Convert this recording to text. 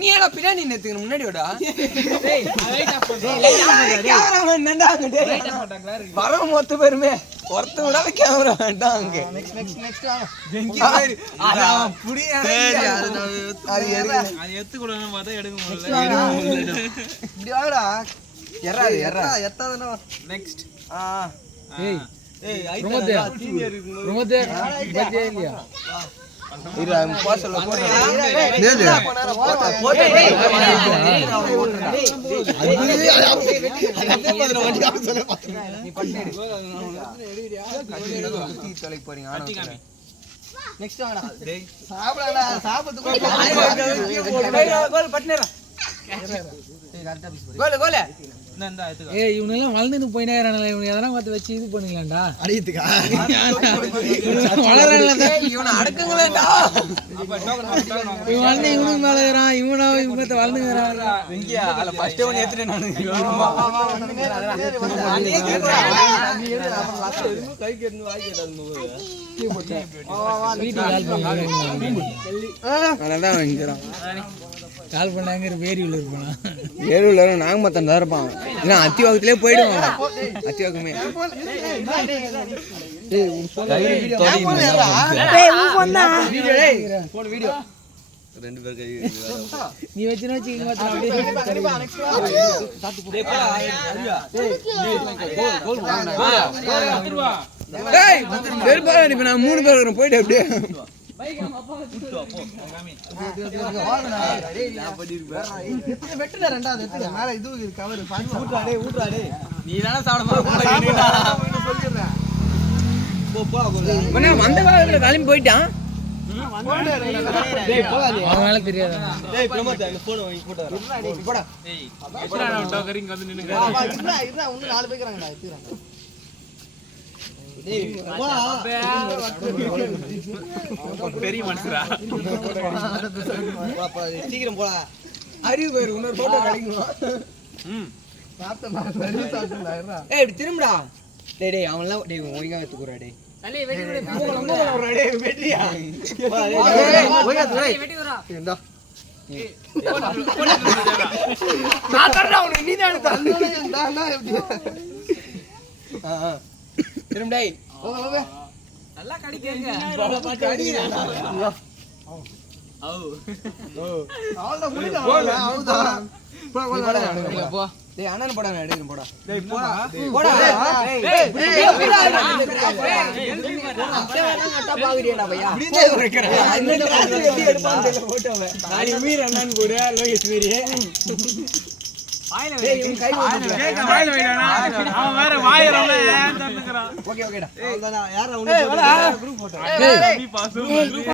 நீ ஏடா பின்னாடி நின்னுக்கு முன்னாடி வாடா வர மொத்த பேருமே ஒருத்த விடாத கேமரா வேண்டாம் அங்க இவனெல்லாம் வளர்ந்துட்டு போயினே இவனு எதனா பார்த்து வச்சு இது பண்ணுங்களாண்டா அடியத்துக்கா வளர்றான்ல இவனை அடக்குங்களேண்டா இவன் வளர்ந்து இவனுக்கு மேலேறான் இவனா இவனத்தை வளர்ந்துங்கிறான் ஃபர்ஸ்ட் ஒன் ஏத்துட்டேன் நான் கைக்கு இருந்து வாங்கி கால் பண்ணாங்க வேரியூர்ல இருப்பானா வேரியூர்ல நாகமத்தன் தான் இருப்பான் ஏன்னா அத்திவாகத்திலே போயிடுவாங்க அத்திவாகமே நீ வச்சுனா நான் 3 பேர் வரேன் போயிட்டு அப்படியே கிளம்பி போயிட்டான் தெரியாது பெரிய மனுஷரா சீக்கிரம் போடா அறிவு பேரு இன்னொரு போட்டோ கிடைக்குமா திரும்படா டேய் அவன்லாம் டேய் ஒழுங்கா எடுத்துக்குறா டேய் நல்லா கடிக்கங்க அண்ணன் போடா எடுக்கணும் போடா